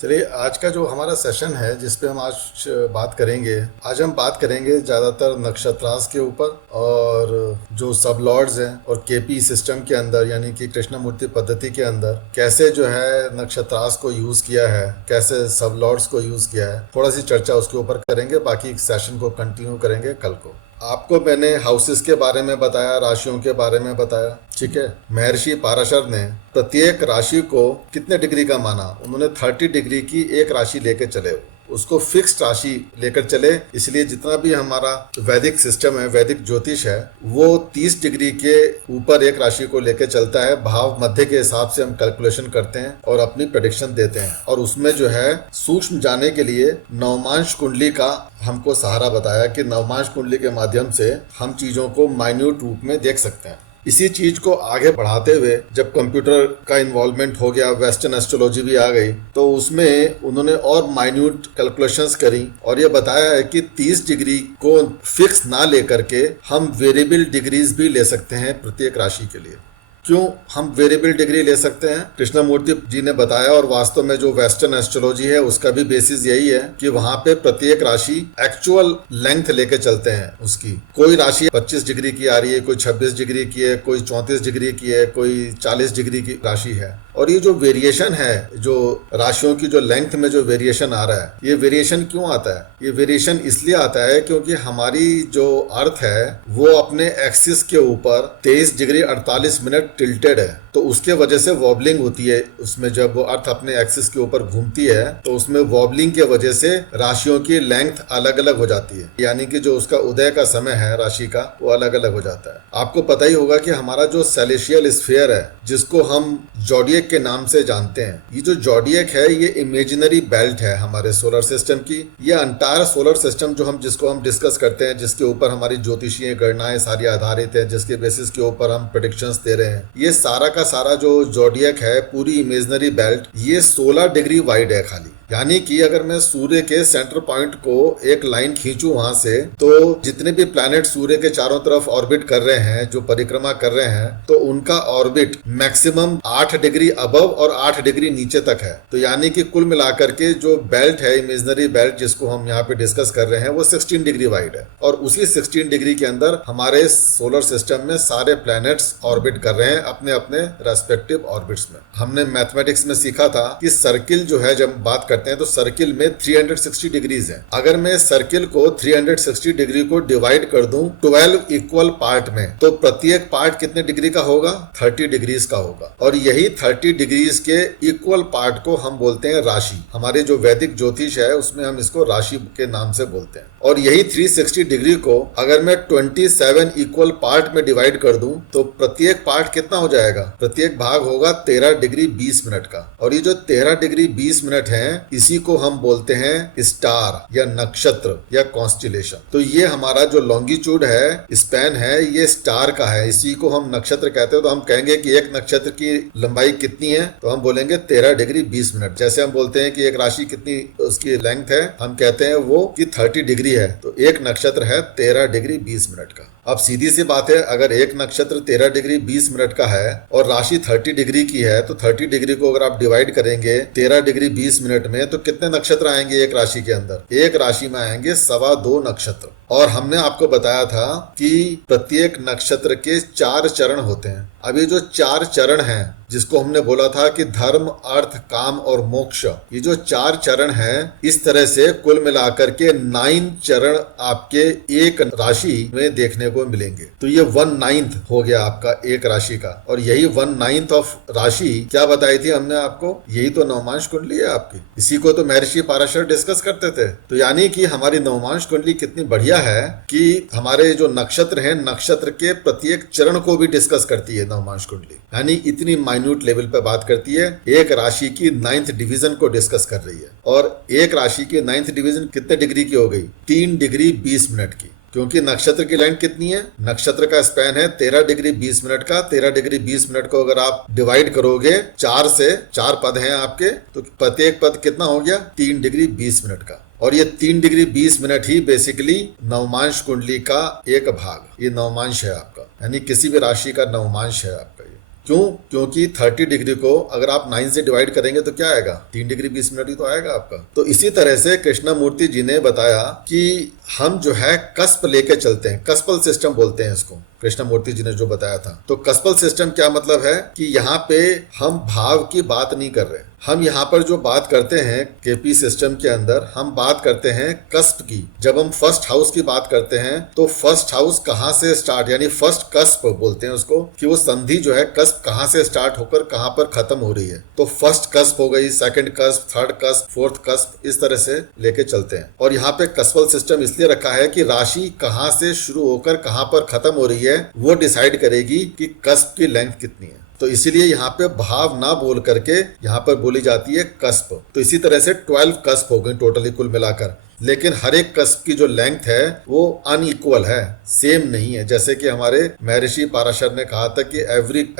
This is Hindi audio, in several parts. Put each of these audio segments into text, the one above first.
चलिए, आज का जो हमारा सेशन है जिस पे हम आज बात करेंगे, आज हम बात करेंगे ज़्यादातर नक्षत्रास के ऊपर और जो सब लॉर्ड्स हैं और केपी सिस्टम के अंदर यानी कि कृष्णमूर्ति पद्धति के अंदर कैसे जो है नक्षत्रास को यूज़ किया है, कैसे सब लॉर्ड्स को यूज़ किया है, थोड़ा सी चर्चा उसके ऊपर करेंगे। बाकी सेशन को कंटिन्यू करेंगे कल को। आपको मैंने हाउसेस के बारे में बताया, राशियों के बारे में बताया, ठीक है। महर्षि पाराशर ने प्रत्येक राशि को कितने डिग्री का माना? उन्होंने 30 डिग्री की एक राशि लेके चले, उसको फिक्स्ड राशि लेकर चले। इसलिए जितना भी हमारा वैदिक सिस्टम है, वैदिक ज्योतिष है, वो 30 डिग्री के ऊपर एक राशि को लेकर चलता है। भाव मध्य के हिसाब से हम कैलकुलेशन करते हैं और अपनी प्रेडिक्शन देते हैं। और उसमें जो है सूक्ष्म जाने के लिए नवमांश कुंडली का हमको सहारा बताया कि नवमांश कुंडली के माध्यम से हम चीजों को माइन्यूट रूप में देख सकते हैं। इसी चीज को आगे बढ़ाते हुए जब कंप्यूटर का इन्वॉल्वमेंट हो गया, वेस्टर्न एस्ट्रोलॉजी भी आ गई, तो उसमें उन्होंने और माइन्यूट कैलकुलेशंस करी और ये बताया है कि 30 डिग्री को फिक्स ना लेकर के हम वेरिएबल डिग्रीज भी ले सकते हैं प्रत्येक राशि के लिए। क्यों हम वेरिएबल डिग्री ले सकते हैं? कृष्णमूर्ति जी ने बताया, और वास्तव में जो वेस्टर्न एस्ट्रोलॉजी है उसका भी बेसिस यही है कि वहां पे प्रत्येक राशि एक्चुअल लेंथ लेके चलते हैं उसकी। कोई राशि 25 डिग्री की आ रही है, कोई 26 डिग्री की है, कोई 34 डिग्री की है, कोई 40 डिग्री की राशि है। और ये जो वेरिएशन है, जो राशियों की जो लेंथ में जो वेरिएशन आ रहा है, ये वेरिएशन क्यों आता है? ये वेरिएशन इसलिए आता है क्योंकि हमारी जो अर्थ है वो अपने एक्सिस के ऊपर 23 डिग्री 48 मिनट टिल्टेड है, तो उसके वजह से वॉबलिंग होती है। उसमें जब वो अर्थ अपने एक्सिस के ऊपर घूमती है तो उसमें वॉबलिंग के वजह से राशियों की लेंथ अलग अलग हो जाती है, यानी कि जो उसका उदय का समय है राशि का वो अलग अलग हो जाता है। आपको पता ही होगा कि हमारा जो सेलेशियल स्फीयर है, जिसको हम जॉडियक के नाम से जानते हैं, ये जो जॉडियक है ये इमेजिनरी बेल्ट है हमारे सोलर सिस्टम की। ये अंटायर सोलर सिस्टम जिसको हम डिस्कस करते हैं, जिसके ऊपर हमारी ज्योतिषीय गणनाएं सारी आधारित है, जिसके बेसिस के ऊपर हम प्रेडिक्शंस दे रहे हैं, ये सारा का सारा जो जॉडियक है, पूरी इमेजिनरी बेल्ट, ये 16 डिग्री वाइड है खाली। यानी कि अगर मैं सूर्य के सेंटर पॉइंट को एक लाइन खींचूं वहां से, तो जितने भी प्लैनेट सूर्य के चारों तरफ ऑर्बिट कर रहे हैं, जो परिक्रमा कर रहे हैं, तो उनका ऑर्बिट मैक्सिमम 8 डिग्री अबव और 8 डिग्री नीचे तक है। तो यानी कि कुल मिलाकर के जो बेल्ट है, इमेजिनरी बेल्ट जिसको हम यहाँ पे डिस्कस कर रहे हैं, वो 16 डिग्री वाइड है। और उसी 16 डिग्री के अंदर हमारे सोलर सिस्टम में सारे प्लैनेट्स ऑर्बिट कर रहे हैं अपने अपने रेस्पेक्टिव ऑर्बिट्स में। हमने मैथमेटिक्स में सीखा था कि सर्किल जो है, जब बात करते हैं तो सर्किल में 360 डिग्रीज है। अगर मैं सर्किल को 360 डिग्री को डिवाइड कर दूं 12 इक्वल पार्ट में, तो प्रत्येक पार्ट कितने डिग्री का होगा? 30 डिग्रीज का होगा। और यही 30 डिग्रीज के इक्वल पार्ट को हम बोलते हैं राशि। हमारे जो वैदिक ज्योतिष है उसमें हम इसको राशि के नाम से बोलते हैं। और यही 360 डिग्री को अगर मैं 27 इक्वल पार्ट में डिवाइड कर दूं, तो प्रत्येक पार्ट कितना हो जाएगा? प्रत्येक भाग होगा 13 डिग्री 20 मिनट का। और ये जो 13 डिग्री 20 मिनट है, इसी को हम बोलते हैं स्टार या नक्षत्र या कॉन्स्टिलेशन। तो ये हमारा जो लॉन्गिट्यूड है, स्पैन है, ये स्टार का है, इसी को हम नक्षत्र कहते हैं। तो हम कहेंगे कि एक नक्षत्र की लंबाई कितनी है, तो हम बोलेंगे 13 डिग्री 20 मिनट। जैसे हम बोलते हैं कि एक राशि कितनी उसकी लेंथ है, हम कहते हैं वो कि 30 डिग्री है, तो एक नक्षत्र है 13 डिग्री 20 मिनट का। अब सीधी सी बात है, अगर एक नक्षत्र 13 डिग्री 20 मिनट का है और राशि 30 डिग्री की है, तो 30 डिग्री को अगर आप डिवाइड करेंगे 13 डिग्री 20 मिनट में, तो कितने नक्षत्र आएंगे एक राशि के अंदर? एक राशि में आएंगे 2.25 नक्षत्र। और हमने आपको बताया था कि प्रत्येक नक्षत्र के 4 चरण होते हैं। अब ये जो 4 चरण हैं, जिसको हमने बोला था कि धर्म, अर्थ, काम और मोक्ष, ये जो 4 चरण हैं, इस तरह से कुल मिलाकर के 9 चरण आपके एक राशि में देखने को मिलेंगे। तो ये 1/9 हो गया आपका एक राशि का। और यही 1/9 ऑफ राशि क्या बताई थी हमने आपको? यही तो नवमांश कुंडली है आपकी। इसी को तो महर्षि पाराशर डिस्कस करते थे। तो यानी कि हमारी नवमांश कुंडली कितनी बढ़िया है कि हमारे जो नक्षत्र हैं, नक्षत्र के प्रत्येक चरण को भी डिस्कस करती है नवमांश कुंडली। यानी इतनी माइन्यूट लेवल पे बात करती है। एक राशि की 9th डिवीजन को डिस्कस कर रही है। और एक राशि की 9th डिवीजन कितने डिग्री की हो गई? 3 डिग्री 20 मिनट की। क्योंकि नक्षत्र की लेंथ कितनी है? नक्षत्र का स्पैन है 13 डिग्री 20 मिनट का। 13 डिग्री 20 मिनट को अगर आप डिवाइड करोगे 4 से, 4 पद हैं आपके, तो प्रत्येक पद कितना हो गया? 3 डिग्री 20 मिनट का। और ये 3 डिग्री 20 मिनट ही बेसिकली नवमांश कुंडली का एक भाग, ये नवमांश है आपका, यानी किसी भी राशि का नवमांश है आपका ये। क्यों? क्योंकि 30 डिग्री को अगर आप 9 से डिवाइड करेंगे तो क्या आएगा? 3 डिग्री 20 मिनट ही तो आएगा आपका। तो इसी तरह से कृष्णमूर्ति जी ने बताया कि हम जो है कस्प लेके चलते हैं, कस्पल सिस्टम बोलते हैं इसको, कृष्णमूर्ति जी ने जो बताया था। तो कस्पल सिस्टम क्या मतलब है कि यहाँ पे हम भाव की बात नहीं कर रहे, हम यहाँ पर जो बात करते हैं केपी सिस्टम के अंदर हम बात करते हैं कस्प की। जब हम फर्स्ट हाउस की बात करते हैं तो फर्स्ट हाउस कहाँ से स्टार्ट, यानी फर्स्ट कस्प बोलते हैं उसको, कि वो संधि जो है कस्प कहाँ से स्टार्ट होकर कहाँ पर खत्म हो रही है। तो फर्स्ट कस्प हो गई, second cusp, third cusp, fourth cusp, इस तरह से लेके चलते हैं। और यहाँ पे कस्पल सिस्टम इसलिए रखा है कि राशि कहाँ से शुरू होकर कहाँ पर खत्म हो रही है वो डिसाइड करेगी कि कस्प की लेंथ कितनी है। तो इसीलिए यहाँ पे भाव ना बोल करके यहाँ पर बोली जाती है कस्प। तो इसी तरह से 12 कस्प हो गए टोटली कुल मिलाकर, लेकिन हर एक कस्प की जो लेंथ है वो अनइक्वल है, सेम नहीं है। जैसे कि हमारे महर्षि पाराशर ने कहा था कि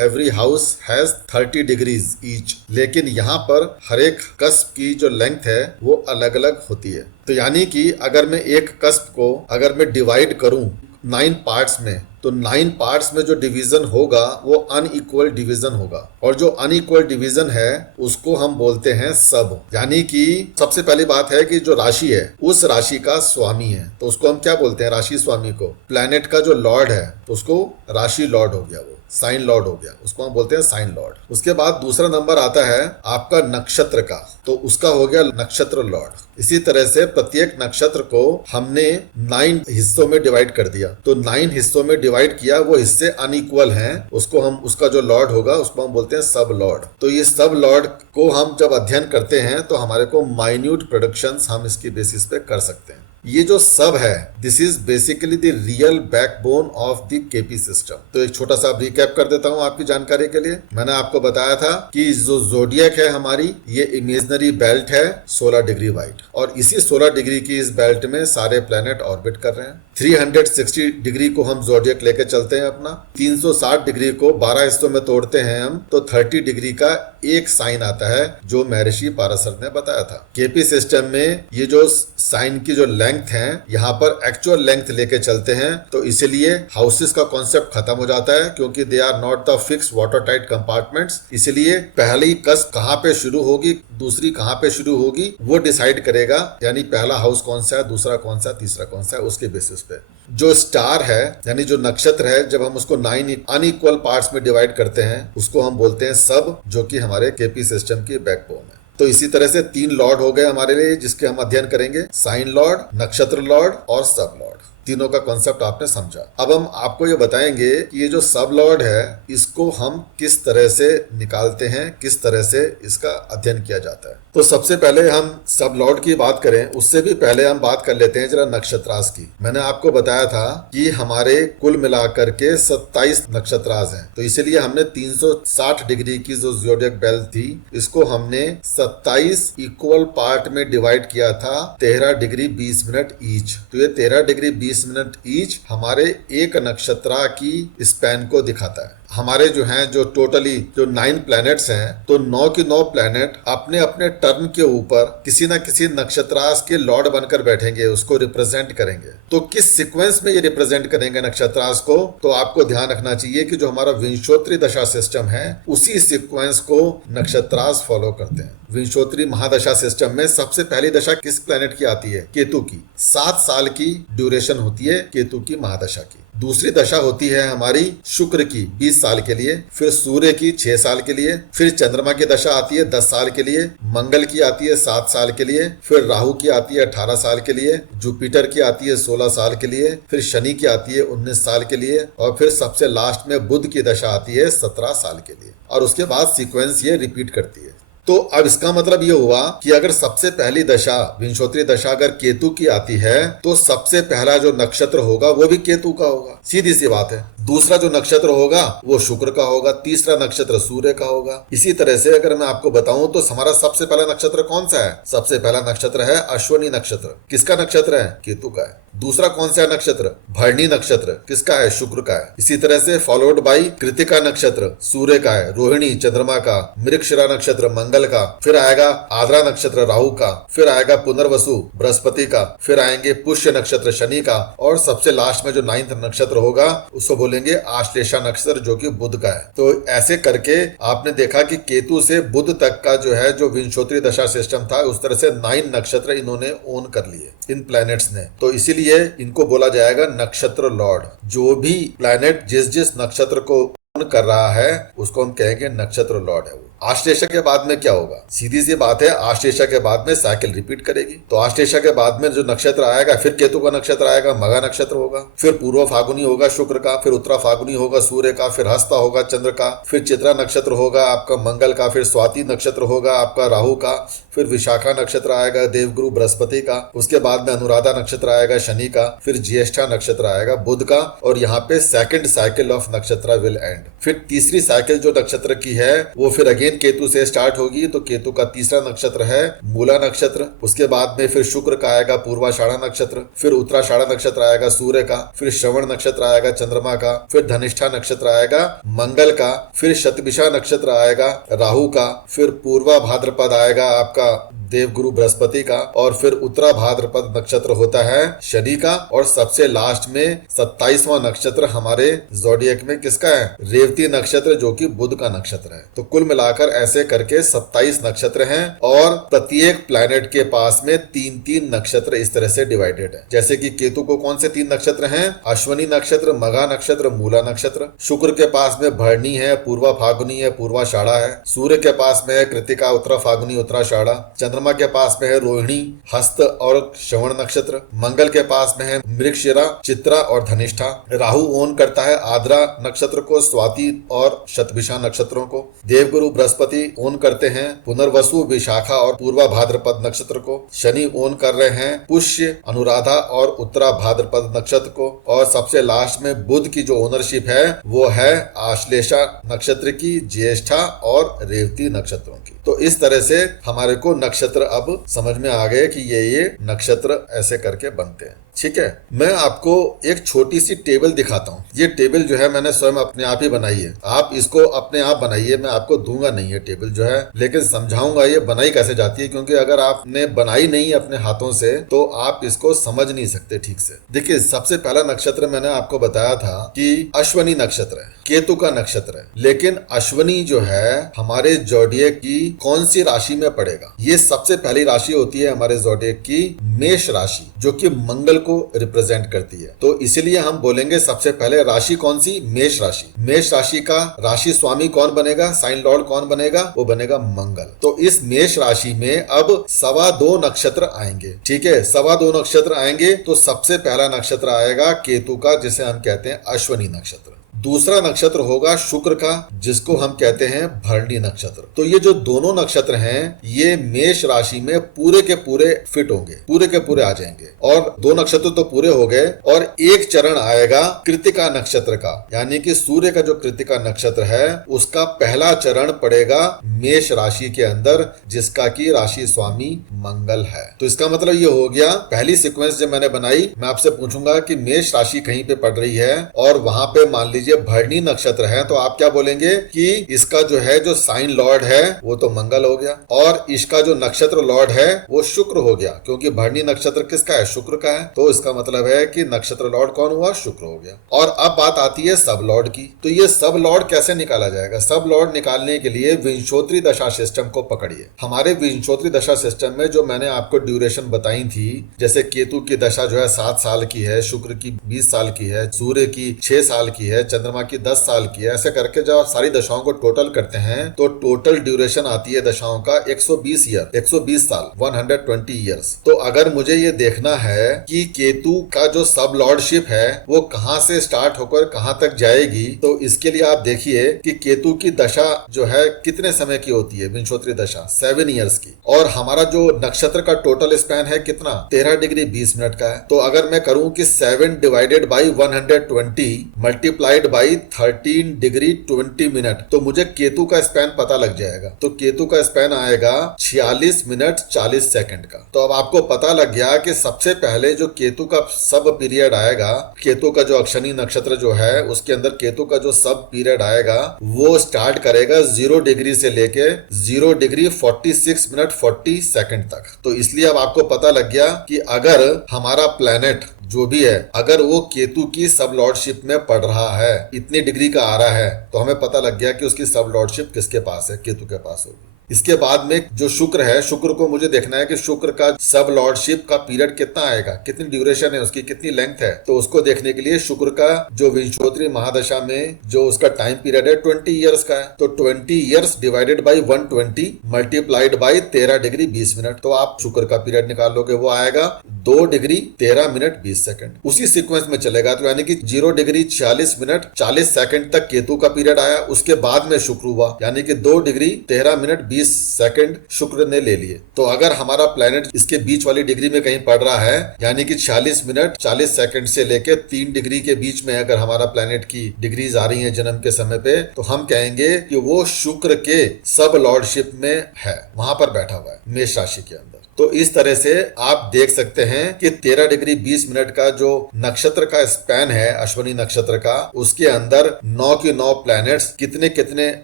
every house has 30 degrees each, लेकिन यहाँ पर हर एक कस्प की जो लेंथ है वो अलग अलग होती है। तो यानी कि अगर मैं एक कस्प को अगर मैं डिवाइड करूं 9 पार्ट्स में, तो 9 पार्ट्स में जो डिवीजन होगा वो अनइक्वल डिवीजन होगा, और जो अनइक्वल डिवीजन है उसको हम बोलते हैं सब। यानी कि सबसे पहली बात है कि जो राशि है उस राशि का स्वामी है, तो उसको हम क्या बोलते हैं? राशि स्वामी को। प्लैनेट का जो लॉर्ड है तो उसको राशि लॉर्ड हो गया, वो साइन लॉर्ड हो गया, उसको हम बोलते हैं साइन लॉर्ड। उसके बाद दूसरा नंबर आता है आपका नक्षत्र का, तो उसका हो गया नक्षत्र लॉर्ड। इसी तरह से प्रत्येक नक्षत्र को हमने 9 हिस्सों में डिवाइड कर दिया, तो 9 हिस्सों में डिवाइड किया, वो हिस्से अनइक्वल हैं, उसको हम उसका जो लॉर्ड होगा उसको हम बोलते हैं सब लॉर्ड। तो ये सब लॉर्ड को हम जब अध्ययन करते हैं तो हमारे को माइन्यूट प्रोडक्शंस हम इसकी बेसिस पे कर सकते हैं। ये जो सब है this is basically the real backbone of the KP system. तो एक छोटा सा रिकैप कर देता हूं आपकी जानकारी के लिए। मैंने आपको बताया था कि जो जोडियक है हमारी, ये इमेजिनरी बेल्ट है 16 डिग्री वाइड, और इसी 16 डिग्री की इस बेल्ट में सारे प्लेनेट ऑर्बिट कर रहे हैं। 360 डिग्री को हम जोडियक लेके चलते हैं अपना, 360 डिग्री को 12 हिस्सों में तोड़ते हैं हम, तो 30 डिग्री का एक साइन आता है जो महर्षि पाराशर ने बताया था। केपी सिस्टम में ये जो साइन की जो लेंथ है यहाँ पर एक्चुअल लेंथ लेके चलते हैं, तो इसलिए हाउसेस का कॉन्सेप्ट खत्म हो जाता है, क्योंकि they are not the fix water tight compartments. इसलिए पहली कस्प कहाँ पे शुरू होगी, दूसरी कहाँ पे शुरू होगी, वो डिसाइड करेगा, यानी पहला हाउस कौन सा है, दूसरा कौन सा, तीसरा कौन सा है, उसके बेसिस पे। जो स्टार है यानी जो नक्षत्र है, जब हम उसको 9 अनइक्वल पार्ट्स में डिवाइड करते हैं उसको हम बोलते हैं सब, जो कि हमारे केपी सिस्टम की बैकबोन है। तो इसी तरह से 3 लॉर्ड हो गए हमारे लिए जिसके हम अध्ययन करेंगे, साइन लॉर्ड, नक्षत्र लॉर्ड और सब लॉर्ड। तीनों का कॉन्सेप्ट आपने समझा। अब हम आपको ये बताएंगे कि ये जो सब लॉर्ड है इसको हम किस तरह से निकालते हैं, किस तरह से इसका अध्ययन किया जाता है। तो सबसे पहले हम सब लॉर्ड की बात करें, उससे भी पहले हम बात कर लेते हैं जरा नक्षत्रास की। मैंने आपको बताया था कि हमारे कुल मिलाकर के 27 नक्षत्रास हैं, तो इसीलिए हमने 360 डिग्री की जो ज़ोडिएक बेल्ट थी इसको हमने 27 इक्वल पार्ट में डिवाइड किया था 13 डिग्री 20 मिनट ईच। तो ये 13 डिग्री 20 मिनट ईच हमारे एक नक्षत्रा की स्पैन को दिखाता है। हमारे जो हैं जो टोटली जो 9 प्लैनेट्स हैं, तो 9 के 9 प्लैनेट अपने अपने टर्न के ऊपर किसी न किसी नक्षत्रास के लॉर्ड बनकर बैठेंगे, उसको रिप्रेजेंट करेंगे। तो किस सीक्वेंस में ये रिप्रेजेंट करेंगे नक्षत्रास को, तो आपको ध्यान रखना चाहिए कि जो हमारा विंशोत्तरी दशा सिस्टम है उसी सीक्वेंस को नक्षत्रास फॉलो करते हैं। विंशोत्तरी महादशा सिस्टम में सबसे पहली दशा किस प्लैनेट की आती है? केतु की। 7 साल की ड्यूरेशन होती है केतु की महादशा की। दूसरी दशा होती है हमारी शुक्र की 20 साल के लिए, फिर सूर्य की 6 साल के लिए, फिर चंद्रमा की दशा आती है 10 साल के लिए, मंगल की आती है 7 साल के लिए, फिर राहु की आती है 18 साल के लिए, जुपिटर की आती है 16 साल के लिए, फिर शनि की आती है 19 साल के लिए, और फिर सबसे लास्ट में बुध की दशा आती है 17 साल के लिए। और उसके बाद सीक्वेंस ये रिपीट करती है। तो अब इसका मतलब ये हुआ कि अगर सबसे पहली दशा विंशोत्तरी दशा अगर केतु की आती है तो सबसे पहला जो नक्षत्र होगा वो भी केतु का होगा, सीधी सी बात है। दूसरा जो नक्षत्र होगा वो शुक्र का होगा, तीसरा नक्षत्र सूर्य का होगा। इसी तरह से अगर मैं आपको बताऊं तो हमारा सबसे पहला नक्षत्र कौन सा है? सबसे पहला नक्षत्र है अश्विनी नक्षत्र। किसका नक्षत्र है? केतु का है। दूसरा कौन सा नक्षत्र? भरणी नक्षत्र। किसका है? शुक्र का है। इसी तरह से फॉलोड बाई कृतिका नक्षत्र, सूर्य का है। रोहिणी चंद्रमा का। मृगशिरा नक्षत्र मंगल का। फिर आएगा आद्रा नक्षत्र राहु का। फिर आएगा पुनर्वसु बृहस्पति का। फिर आएंगे पुष्य नक्षत्र शनि का। और सबसे लास्ट में जो 9th नक्षत्र होगा उसको बोले बोलेंगे आश्लेषा नक्षत्र जो कि बुध का है। तो ऐसे करके आपने देखा कि केतु से बुध तक का जो है जो विंशोत्तरी दशा सिस्टम था, उस तरह से 9 नक्षत्र इन्होंने ओन कर लिए इन प्लैनेट्स ने। तो इसीलिए इनको बोला जाएगा नक्षत्र लॉर्ड। जो भी प्लैनेट जिस जिस नक्षत्र को ओन कर रहा है उसको हम कहेंगे नक्षत्र लॉर्ड है वो। आश्लेषा के बाद में क्या होगा? सीधी सी बात है, आश्लेषा के बाद में साइकिल रिपीट करेगी। तो आश्लेषा के बाद में जो नक्षत्र आएगा, फिर केतु का नक्षत्र आएगा, मघा नक्षत्र होगा, फिर पूर्व फागुनी होगा शुक्र का, फिर उत्तरा फागुनी होगा सूर्य का, फिर हस्ता होगा चंद्र का, फिर चित्रा नक्षत्र होगा आपका मंगल का, फिर स्वाति नक्षत्र होगा आपका राहु का, फिर विशाखा नक्षत्र आएगा देवगुरु बृहस्पति का, उसके बाद में अनुराधा नक्षत्र आएगा शनि का, फिर ज्येष्ठा नक्षत्र आएगा बुध का, और यहाँ पे सेकंड साइकिल ऑफ नक्षत्र विल एंड। फिर तीसरी साइकिल जो नक्षत्र की है वो फिर अगेन केतु से स्टार्ट होगी। तो केतु का तीसरा नक्षत्र है मूला नक्षत्र, उसके बाद में फिर शुक्र का आएगा पूर्वाषाढ़ा नक्षत्र, फिर उत्तराषाढ़ा नक्षत्र आएगा सूर्य का, फिर श्रवण नक्षत्र आएगा चंद्रमा का, फिर धनिष्ठा नक्षत्र आएगा मंगल का, फिर शतभिषा नक्षत्र आएगा राहु का, फिर पूर्वा भाद्रपद आएगा आपका देवगुरु बृहस्पति का, और फिर उत्तरा भाद्रपद नक्षत्र होता है शनि का, और सबसे लास्ट में 27वां नक्षत्र हमारे ज़ोडिएक में किसका है? रेवती नक्षत्र जो कि बुध का नक्षत्र है। तो कुल मिलाकर ऐसे करके 27 नक्षत्र हैं, और प्रत्येक प्लैनेट के पास में 3-3 नक्षत्र इस तरह से डिवाइडेड है। जैसे कि केतु को कौन से 3 नक्षत्र हैं? अश्वनी नक्षत्र, मघा नक्षत्र, मूला नक्षत्र। शुक्र के पास में भरणी है, पूर्वा फागुनी है, पूर्वाषाढ़ा है। सूर्य के पास में है कृतिका, उत्तरा फागुनी, उत्तराषाढ़ा। चंद्रमा के पास में है रोहिणी, हस्त और श्रवण नक्षत्र। मंगल के पास में है मृगशिरा, चित्रा और धनिष्ठा। राहु ओन करता है आद्रा नक्षत्र को, स्वाति और शतभिषा नक्षत्रों को। देवगुरु बृहस्पति ओन करते हैं पुनर्वसु, विशाखा और पूर्वा भाद्रपद नक्षत्र को। शनि ओन कर रहे हैं पुष्य, अनुराधा और उत्तरा भाद्रपद नक्षत्र को। और सबसे लास्ट में बुध की जो ओनरशिप है वो है आश्लेषा नक्षत्र की, ज्येष्ठा और रेवती नक्षत्रों की। तो इस तरह से हमारे को नक्षत्र अब समझ में आ गए कि ये नक्षत्र ऐसे करके बनते हैं। ठीक है, मैं आपको एक छोटी सी टेबल दिखाता हूँ। ये टेबल जो है मैंने स्वयं अपने आप ही बनाई है। आप इसको अपने आप बनाइए, मैं आपको दूंगा नहीं ये टेबल जो है, लेकिन समझाऊंगा ये बनाई कैसे जाती है, क्योंकि अगर आपने बनाई नहीं अपने हाथों से तो आप इसको समझ नहीं सकते ठीक से। देखिए, सबसे पहला नक्षत्र मैंने आपको बताया था कि अश्वनी नक्षत्र है, केतु का नक्षत्र है। लेकिन अश्वनी जो है हमारे ज़ोडिएक की कौन सी राशि में पड़ेगा? ये सबसे पहली राशि होती है हमारे ज़ोडिएक की मेष राशि, जो कि मंगल को रिप्रेजेंट करती है। तो इसलिए हम बोलेंगे सबसे पहले राशि कौन सी? मेष राशि। मेष राशि का राशि स्वामी कौन बनेगा? साइन लॉर्ड कौन बनेगा? वो बनेगा मंगल। तो इस मेष राशि में अब 2.25 नक्षत्र आएंगे। ठीक है, 2.25 नक्षत्र आएंगे। तो सबसे पहला नक्षत्र आएगा केतु का, जिसे हम कहते हैं अश्वनी नक्षत्र। दूसरा नक्षत्र होगा शुक्र का, जिसको हम कहते हैं भरणी नक्षत्र। तो ये जो दोनों नक्षत्र हैं ये मेष राशि में पूरे के पूरे फिट होंगे, पूरे के पूरे आ जाएंगे। और 2 नक्षत्र तो पूरे हो गए, और एक चरण आएगा कृतिका नक्षत्र का, यानी कि सूर्य का जो कृतिका नक्षत्र है उसका पहला चरण पड़ेगा मेष राशि के अंदर, जिसका की राशि स्वामी मंगल है। तो इसका मतलब ये हो गया, पहली सीक्वेंस जब मैंने बनाई, मैं आपसे पूछूंगा कि मेष राशि कहीं पे पड़ रही है और वहां पे मान लीजिए भरणी नक्षत्र है, तो आप क्या बोलेंगे कि इसका जो है जो साइन लॉर्ड है वो तो मंगल हो गया, और इसका जो नक्षत्र लॉर्ड है वो शुक्र हो गया, क्योंकि भरणी नक्षत्र किसका है? शुक्र का है। तो इसका मतलब है कि नक्षत्र लॉर्ड कौन हुआ? शुक्र हो गया। और अब बात आती है सब लॉर्ड की। तो ये सब लॉर्ड कैसे निकाला जाएगा? सब लॉर्ड निकालने के लिए विंशोत्तरी दशा सिस्टम को पकड़िए। हमारे विंशोत्तरी दशा सिस्टम में जो मैंने आपको ड्यूरेशन बताई थी, जैसे केतु की दशा जो है 7 साल की है, शुक्र की 20 साल की है, सूर्य की 6 साल की है, चंद्रमा की 10 साल की है। ऐसे करके जब आप सारी दशाओं को टोटल करते हैं तो टोटल ड्यूरेशन आती है दशाओं का 120 ईयर, 120 साल, 120 ईयर्स। तो अगर मुझे ये देखना है कि केतु का जो सब लॉर्डशिप है वो कहां से स्टार्ट होकर कहां तक जाएगी, तो इसके लिए आप देखिए कि केतु की दशा जो है कितने समय की होती है? विंशोत्तरी दशा 7 ईयर्स की। और हमारा जो नक्षत्र का टोटल स्पैन है कितना? 13 डिग्री 20 मिनट का है। तो अगर मैं करूं कि 7 divided by 120 multiplied by 13 degree 20 minute, तो मुझे केतु का स्पैन पता लग जाएगा। तो केतु का स्पैन आएगा 46 मिनट 40 सेकंड का। तो अब आपको पता लग गया कि सबसे पहले जो केतु का सब पीरियड आएगा, केतु का जो अश्विनी नक्षत्र जो है उसके अंदर केतु का जो सब पीरियड आएगा वो स्टार्ट करेगा 0 डिग्री से लेके 0 डिग्री 46 मिनट 40 सेकंड तक। तो इसलिए अब आपको पता लग गया कि अगर हमारा प्लेनेट जो भी है, अगर वो केतु की सब लॉर्डशिप में पड़ रहा है इतनी डिग्री का आ रहा है, तो हमें पता लग गया कि उसकी सब लॉर्डशिप किसके पास है, केतु के पास होगी। इसके बाद में जो शुक्र है, शुक्र को मुझे देखना है कि शुक्र का सब लॉर्डशिप का पीरियड कितना आएगा, कितनी ड्यूरेशन है उसकी, कितनी लेंथ है। तो उसको देखने के लिए शुक्र का जो विंशोत्तरी महादशा में जो उसका टाइम पीरियड है 20 ईयर्स का है, तो 20 years divided by 120 multiplied by 13 degree 20 minute, तो आप शुक्र का पीरियड निकाल लोगे, वो आएगा 2 डिग्री 13 मिनट 20 सेकंड। उसी सीक्वेंस में चलेगा, तो यानी कि 0 डिग्री 46 मिनट 40 सेकंड तक केतु का पीरियड आया, उसके बाद में शुक्र हुआ, यानी कि 2 डिग्री 13 मिनट 20 सेकंड शुक्र ने ले लिए। तो अगर हमारा प्लैनेट इसके बीच वाली डिग्री में कहीं पड़ रहा है, यानी कि 46 मिनट 40 सेकंड से लेके 3 डिग्री के बीच में अगर हमारा प्लैनेट की डिग्रीज आ रही हैं जन्म के समय पे, तो हम कहेंगे कि वो शुक्र के सब लॉर्डशिप में है, वहां पर बैठा हुआ है मेष राशि के अंदर। तो इस तरह से आप देख सकते हैं कि 13 डिग्री 20 मिनट का जो नक्षत्र का स्पैन है अश्विनी नक्षत्र का, उसके अंदर 9 के 9 प्लैनेट्स कितने कितने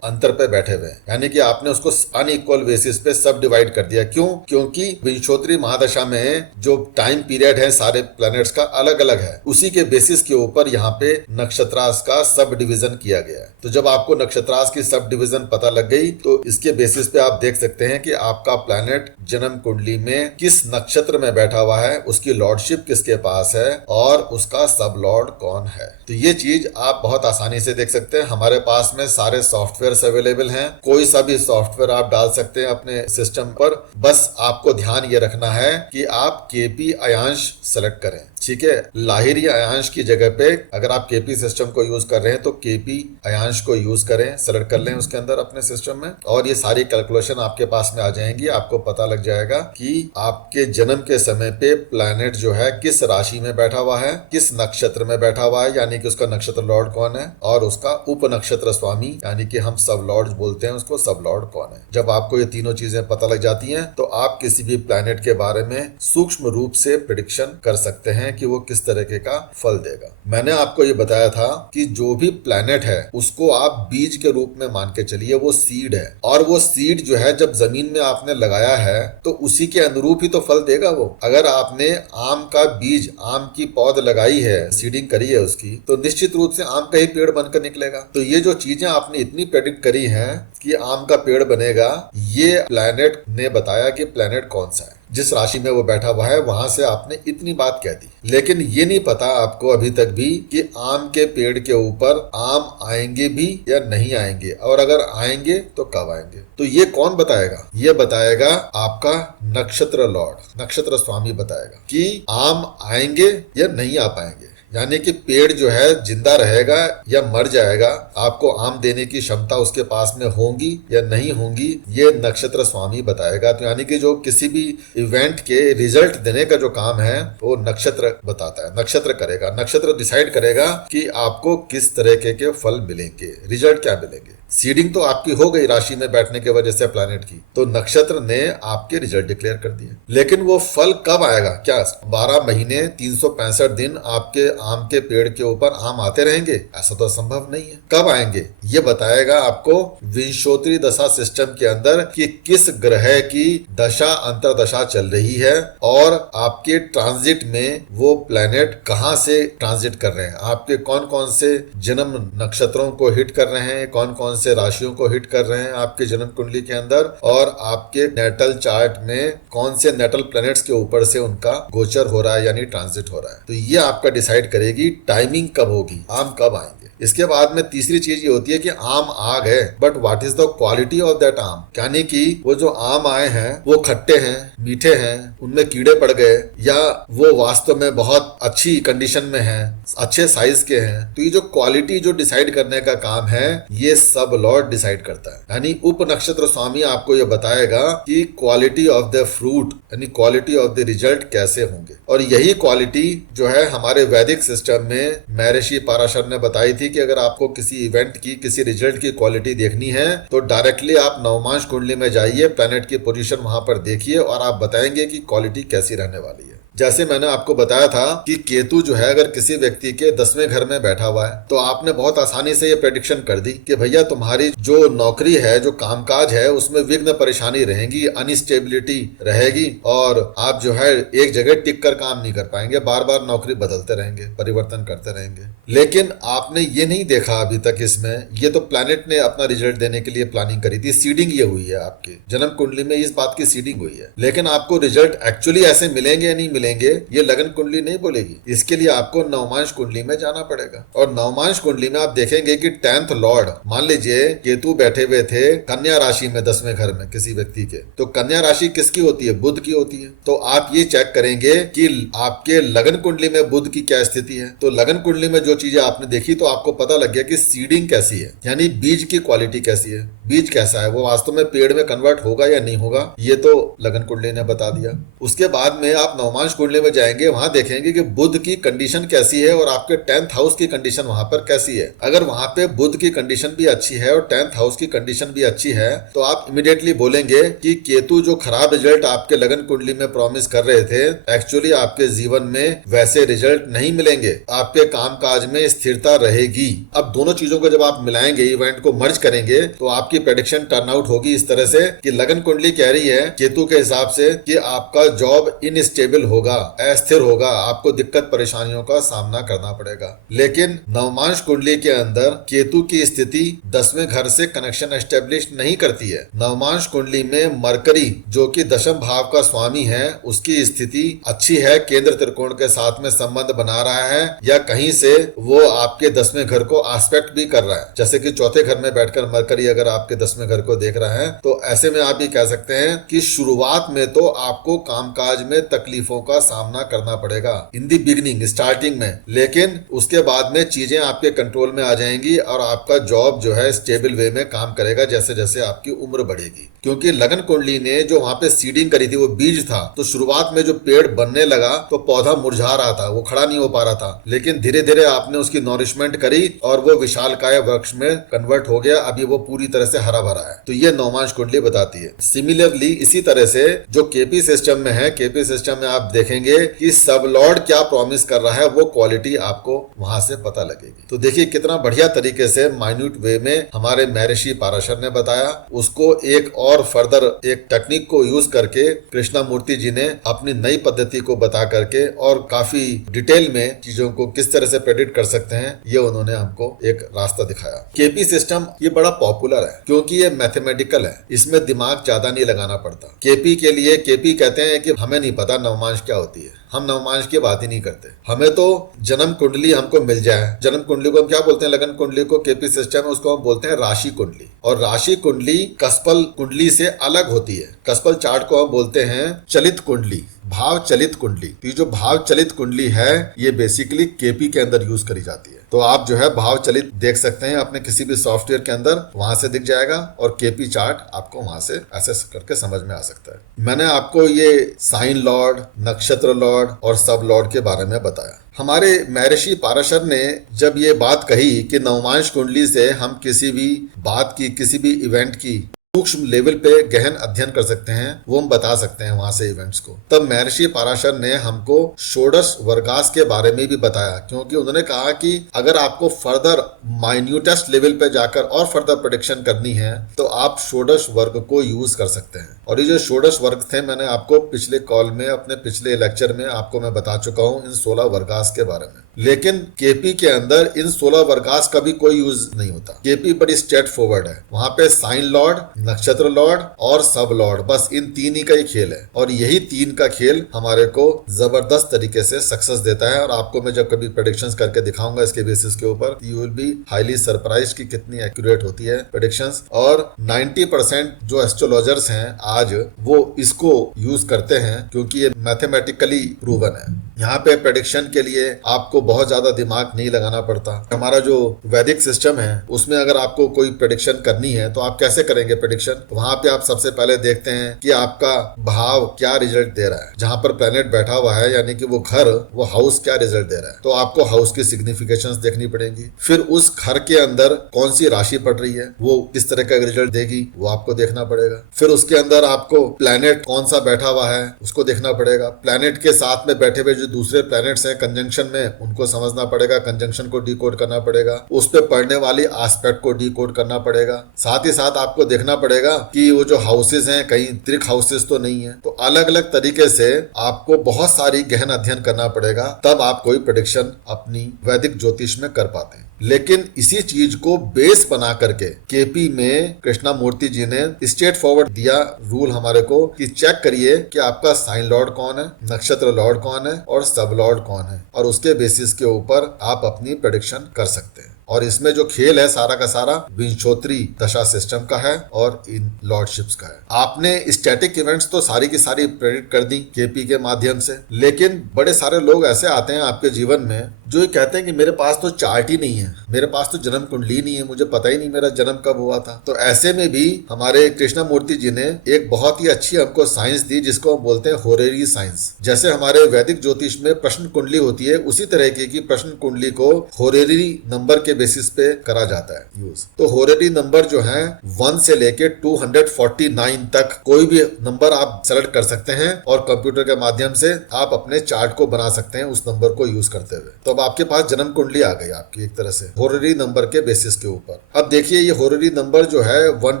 अंतर पे बैठे हुए हैं, यानी कि आपने उसको अनइक्वल बेसिस पे सब डिवाइड कर दिया। क्यों? क्योंकि विंशोत्तरी महादशा में जो टाइम पीरियड है सारे प्लैनेट्स का अलग अलग है, उसी के बेसिस के ऊपर यहाँ पे नक्षत्रास का सब डिविजन किया गया है। तो जब आपको नक्षत्रास की सब डिविजन पता लग गई, तो इसके बेसिस पे आप देख सकते हैं कि आपका प्लैनेट जन्म कुंडली में किस नक्षत्र में बैठा हुआ है, उसकी लॉर्डशिप किसके पास है और उसका सब लॉर्ड कौन है। तो ये चीज आप बहुत आसानी से देख सकते हैं। हमारे पास में सारे सॉफ्टवेयर अवेलेबल हैं, कोई सा भी सॉफ्टवेयर आप डाल सकते हैं अपने सिस्टम पर। बस आपको ध्यान ये रखना है कि आप केपी अयांश सेलेक्ट करें, ठीक है। लाहिरी अयांश की जगह पे अगर आप केपी सिस्टम को यूज कर रहे हैं तो केपी अयांश को यूज करें, सेलेक्ट कर लें उसके अंदर अपने सिस्टम में, और ये सारी कैलकुलेशन आपके पास में आ जाएंगी। आपको पता लग जाएगा कि आपके जन्म के समय पे प्लैनेट जो है किस राशि में बैठा हुआ है, किस नक्षत्र में बैठा हुआ है, यानी कि उसका नक्षत्र लॉर्ड कौन है, और उसका उप नक्षत्र स्वामी यानी कि हम सब लॉर्ड बोलते हैं उसको, सब लॉर्ड कौन है। जब आपको ये तीनों चीजें पता लग जाती हैं, तो आप किसी भी प्लैनेट के बारे में सूक्ष्म रूप से प्रेडिक्शन कर सकते हैं कि वो किस तरीके का फल देगा। मैंने आपको ये बताया था कि जो भी प्लैनेट है उसको आप बीज के रूप में मान के चलिए, वो सीड है, और वो सीड जो है जब जमीन में आपने लगाया है तो उसी के अनुरूप ही तो फल देगा वो। अगर आपने आम का बीज, आम की पौध लगाई है, सीडिंग करी है उसकी, तो निश्चित रूप से आम का ही पेड़ बनकर निकलेगा। तो ये जो चीजें आपने इतनी प्रेडिक्ट करी हैं कि आम का पेड़ बनेगा, ये प्लैनेट ने बताया कि प्लैनेट कौन सा है, जिस राशि में वो बैठा हुआ है, वहां से आपने इतनी बात कह दी। लेकिन ये नहीं पता आपको अभी तक भी कि आम के पेड़ के ऊपर आम आएंगे भी या नहीं आएंगे, और अगर आएंगे तो कब आएंगे। तो ये कौन बताएगा? ये बताएगा आपका नक्षत्र लॉर्ड, नक्षत्र स्वामी बताएगा कि आम आएंगे या नहीं आ पाएंगे, यानी कि पेड़ जो है जिंदा रहेगा या मर जाएगा, आपको आम देने की क्षमता उसके पास में होगी या नहीं होगी, ये नक्षत्र स्वामी बताएगा। तो यानी कि जो किसी भी इवेंट के रिजल्ट देने का जो काम है वो नक्षत्र बताता है, नक्षत्र करेगा, नक्षत्र डिसाइड करेगा कि आपको किस तरीके के फल मिलेंगे, रिजल्ट क्या मिलेंगे। सीडिंग तो आपकी हो गई राशि में बैठने के वजह से प्लैनेट की, तो नक्षत्र ने आपके रिजल्ट डिक्लेयर कर दिए। लेकिन वो फल कब आएगा? क्या 12 महीने 365 दिन आपके आम के पेड़ के ऊपर आम आते रहेंगे? ऐसा तो संभव नहीं है। कब आएंगे ये बताएगा आपको विंशोत्तरी दशा सिस्टम के अंदर कि किस ग्रह की दशा अंतरदशा चल रही है, और आपके ट्रांजिट में वो प्लैनेट कहां से ट्रांजिट कर रहे हैं, आपके कौन कौन से जन्म नक्षत्रों को हिट कर रहे हैं, कौन कौन से राशियों को हिट कर रहे हैं आपके जन्म कुंडली के अंदर, और आपके नेटल चार्ट में कौन से नेटल प्लैनेट्स के ऊपर से उनका गोचर हो रहा है यानी ट्रांजिट हो रहा है। तो ये आपका डिसाइड करेगी टाइमिंग कब होगी, आम कब आएंगे। इसके बाद में तीसरी चीज ये होती है कि आम आ गए, but what is the quality of that आम, यानी कि वो जो आम आए हैं वो खट्टे हैं, मीठे हैं, उनमें कीड़े पड़ गए, या वो वास्तव में बहुत अच्छी कंडीशन में है, अच्छे साइज के हैं। तो ये जो क्वालिटी जो डिसाइड करने का काम है, ये सब लॉर्ड डिसाइड करता है। यानी उप नक्षत्र स्वामी आपको ये बताएगा कि क्वालिटी ऑफ द फ्रूट यानी क्वालिटी ऑफ द रिजल्ट कैसे होंगे। और यही क्वालिटी जो है हमारे वैदिक सिस्टम में महर्षि पाराशर ने बताई थी कि अगर आपको किसी इवेंट की, किसी रिजल्ट की क्वालिटी देखनी है तो डायरेक्टली आप नवमांश कुंडली में जाइए, प्लैनेट की पोजीशन वहां पर देखिए, और आप बताएंगे कि क्वालिटी कैसी रहने वाली है। जैसे मैंने आपको बताया था कि केतु जो है अगर किसी व्यक्ति के 10वें घर में बैठा हुआ है तो आपने बहुत आसानी से ये प्रेडिक्शन कर दी कि भैया तुम्हारी जो नौकरी है, जो कामकाज है, उसमें विघ्न परेशानी रहेगी, अनस्टेबिलिटी रहेगी और आप जो है एक जगह टिक कर काम नहीं कर पाएंगे, बार बार नौकरी बदलते रहेंगे, परिवर्तन करते रहेंगे। लेकिन आपने ये नहीं देखा अभी तक इसमें, ये तो प्लैनेट ने अपना रिजल्ट देने के लिए प्लानिंग करी थी, सीडिंग ये हुई है, आपकी जन्म कुंडली में इस बात की सीडिंग हुई है। लेकिन आपको रिजल्ट एक्चुअली ऐसे मिलेंगे या नहीं मिलेंगे ये लगन कुंडली नहीं बोलेगी। इसके लिए आपको नवमांश कुंडली में जाना पड़ेगा और नवमांश कुंडली में आप देखेंगे कि 10th लॉर्ड, मान लीजिए केतु बैठे हुए थे कन्या राशि में 10वें घर में किसी व्यक्ति के, तो कन्या राशि किसकी होती है? बुध की होती है। तो आप ये चेक करेंगे कि आपके लगन कुंडली में बुध की क्या स्थिति है। तो लगन कुंडली में जो चीजें आपने देखी तो आपको पता लग गया कि सीडिंग कैसी है, यानी बीज की क्वालिटी कैसी है, बीज कैसा है, वो वास्तव में पेड़ में कन्वर्ट होगा या नहीं होगा, ये तो लगन कुंडली ने बता दिया। उसके बाद में आप नवमांश कुंडली में जाएंगे, वहां देखेंगे कि बुध की कंडीशन कैसी है और आपके 10th हाउस की कंडीशन वहां पर कैसी है। अगर वहां पे बुध की कंडीशन भी अच्छी है और 10th हाउस की कंडीशन भी अच्छी है तो आप इमीडिएटली बोलेंगे कि केतु जो खराब रिजल्ट आपके लगन कुंडली में प्रॉमिस कर रहे थे, एक्चुअली आपके जीवन में वैसे रिजल्ट नहीं मिलेंगे, आपके कामकाज में स्थिरता रहेगी। अब दोनों चीजों को जब आप मिलाएंगे, इवेंट को मर्ज करेंगे, तो आपकी प्रेडिक्शन टर्न आउट होगी इस तरह से कि लगन कुंडली कह रही है केतु के हिसाब से कि आपका जॉब इनस्टेबल होगा, अस्थिर होगा, आपको दिक्कत परेशानियों का सामना करना पड़ेगा। लेकिन नवमांश कुंडली के अंदर केतु की स्थिति 10वें घर से कनेक्शन एस्टेब्लिश नहीं करती है। नवमांश कुंडली में मरकरी जो कि दशम भाव का स्वामी है, उसकी स्थिति अच्छी है, केंद्र त्रिकोण के साथ में संबंध बना रहा है या कहीं से वो आपके 10वें घर को एस्पेक्ट भी कर रहा है। जैसे कि चौथे घर में बैठकर मरकरी अगर आपके 10वें घर को देख रहा है तो ऐसे में आप ये कह सकते हैं कि शुरुआत में तो आपको कामकाज में तकलीफों का सामना करना पड़ेगा इन दी बिगिनिंग, स्टार्टिंग में, लेकिन उसके बाद में चीजें आपके कंट्रोल में आ जाएंगी और आपका जॉब जो है स्टेबल वे में काम करेगा जैसे जैसे आपकी उम्र बढ़ेगी। क्योंकि लगन कुंडली ने जो वहां पे सीडिंग करी थी वो बीज था, तो शुरुआत में जो पेड़ बनने लगा तो पौधा मुरझा रहा था, वो खड़ा नहीं हो पा रहा था, लेकिन धीरे धीरे आपने उसकी नॉरिशमेंट करी और वो विशालकाय वृक्ष में कन्वर्ट हो गया, अभी वो पूरी तरह से हरा भरा है। तो ये नवमांश कुंडली बताती है। सिमिलरली इसी तरह से जो केपी सिस्टम में है, केपी सिस्टम में आप देखेंगे कि सब लॉर्ड क्या प्रॉमिस कर रहा है, वो क्वालिटी आपको वहां से पता लगेगी। तो देखिए कितना बढ़िया तरीके से माइन्यूट वे में हमारे महर्षि पाराशर ने बताया, उसको एक और फर्दर एक टेक्निक को यूज करके कृष्णा मूर्ति जी ने अपनी नई पद्धति को बता करके और काफी डिटेल में चीजों को किस तरह से प्रेडिक्ट कर सकते हैं, ये उन्होंने हमको एक रास्ता दिखाया। केपी सिस्टम ये बड़ा पॉपुलर है क्योंकि ये मैथमेटिकल है, इसमें दिमाग ज्यादा नहीं लगाना पड़ता। केपी के लिए केपी कहते हैं कि हमें नहीं पता नवमांश क्या होती है, हम नवमांश की बात ही नहीं करते, हमें तो जन्म कुंडली हमको मिल जाए। जन्म कुंडली को हम क्या बोलते हैं? लगन कुंडली को केपी सिस्टम में उसको हम बोलते हैं राशि कुंडली, और राशि कुंडली कस्पल कुंडली से अलग होती है। कस्पल चार्ट को हम बोलते हैं चलित कुंडली, भाव चलित कुंडली। तो ये जो भाव चलित कुंडली है ये बेसिकली केपी के अंदर यूज करी जाती है। तो आप जो है भाव चलित देख सकते हैं अपने किसी भी सॉफ्टवेयर के अंदर, वहां से दिख जाएगा और केपी चार्ट आपको वहां से एसेस करके समझ में आ सकता है। मैंने आपको ये साइन लॉर्ड, नक्षत्र लॉर्ड और सब लॉर्ड के बारे में बताया। हमारे महर्षि पाराशर ने जब ये बात कही कि नवमांश कुंडली से हम किसी भी बात की, किसी भी इवेंट की सूक्ष्म लेवल पे गहन अध्ययन कर सकते हैं, वो हम बता सकते हैं वहां से इवेंट्स को, तब महर्षि पाराशर ने हमको षोडश वर्गास के बारे में भी बताया। क्योंकि उन्होंने कहा कि अगर आपको फर्दर माइन्यूटेस्ट लेवल पे जाकर और फर्दर प्रेडिक्शन करनी है तो आप षोडश वर्ग को यूज कर सकते हैं। और ये जो षोडश वर्ग थे मैंने आपको पिछले कॉल में, अपने पिछले लेक्चर में आपको मैं बता चुका हूं इन 16 वर्गास के बारे में। लेकिन केपी के अंदर इन 16 वर्गास का भी कोई यूज नहीं होता। केपी बड़ी स्ट्रेट फॉरवर्ड है, वहां पे साइन लॉर्ड, नक्षत्र लॉर्ड और सब लॉर्ड, बस इन तीन ही का ही खेल है। और यही तीन का खेल हमारे को जबरदस्त तरीके से सक्सेस देता है। और आपको मैं जब कभी प्रेडिक्शंस करके दिखाऊंगा इसके बेसिस के ऊपर, you will be highly surprised कि कितनी एक्यूरेट होती है प्रेडिक्शंस। और 90% जो एस्ट्रोलॉजर्स हैं आज वो इसको यूज करते हैं क्योंकि ये मैथमेटिकली प्रूवन है। यहाँ पे प्रेडिक्शन के लिए आपको बहुत ज्यादा दिमाग नहीं लगाना पड़ता। हमारा जो वैदिक सिस्टम है उसमें अगर आपको कोई प्रेडिक्शन करनी है तो आप कैसे करेंगे प्रेडिक्शन? वहां पे आप सबसे पहले देखते हैं कि आपका भाव क्या रिजल्ट दे रहा है। जहां पर प्लेनेट बैठा हुआ है यानी कि वो घर, वो हाउस क्या रिजल्ट दे रहा है, तो आपको हाउस की सिग्निफिकेशंस देखनी पड़ेगी। फिर उस घर के अंदर कौन सी राशि पड़ रही है, वो किस तरह का रिजल्ट देगी, वो आपको देखना पड़ेगा। फिर उसके अंदर आपको प्लेनेट कौन सा बैठा हुआ है उसको देखना पड़ेगा। प्लेनेट के साथ में बैठे हुए जो दूसरे प्लेनेट्स हैं कंजंक्शन में, उनको समझना पड़ेगा, कंजंक्शन को डिकोड करना पड़ेगा, उस पर पड़ने वाली एस्पेक्ट को डिकोड करना पड़ेगा। साथ ही साथ आपको देखना पड़ेगा कि वो जो हाउसेज हैं कहीं त्रिक हाउसेज तो नहीं है। तो अलग अलग तरीके से आपको बहुत सारी गहन अध्ययन करना पड़ेगा, तब आप कोई प्रेडिक्शन अपनी वैदिक ज्योतिष में कर पाते हैं। लेकिन इसी चीज को बेस बना करके केपी में कृष्णा मूर्ति जी ने स्ट्रेट फॉरवर्ड दिया रूल हमारे को कि चेक करिए कि आपका साइन लॉर्ड कौन है, नक्षत्र लॉर्ड कौन है और सब लॉर्ड कौन है, और उसके बेसिस के ऊपर आप अपनी प्रेडिक्शन कर सकते हैं। और इसमें जो खेल है सारा का सारा विंशोत्तरी दशा सिस्टम का है और इन लॉर्डशिप्स का है। आपने स्टैटिक इवेंट्स तो सारी की सारी प्रेडिक्ट कर दी केपी के माध्यम से, लेकिन बड़े सारे लोग ऐसे आते हैं आपके जीवन में जो ये कहते हैं कि मेरे पास तो चार्ट ही नहीं है, मेरे पास तो जन्म कुंडली नहीं है, मुझे पता ही नहीं मेरा जन्म कब हुआ था। तो ऐसे में भी हमारे कृष्णा मूर्ति जी ने एक बहुत ही अच्छी हमको साइंस दी जिसको हम बोलते हैं होरेरी साइंस। जैसे हमारे वैदिक ज्योतिष में प्रश्न कुंडली होती है, उसी तरह की प्रश्न कुंडली को होरेरी नंबर के बेसिस पे करा जाता है यूज। तो होरेरी नंबर जो है 1 से लेके 249 तक कोई भी नंबर आप सेलेक्ट कर सकते हैं और कंप्यूटर के माध्यम से आप अपने चार्ट को बना सकते हैं उस नंबर को यूज करते हुए। तो अब आपके पास जन्म कुंडली आ गई आपकी एक तरह से होरेरी नंबर के बेसिस के ऊपर। अब देखिए ये होरेरी नंबर जो है 1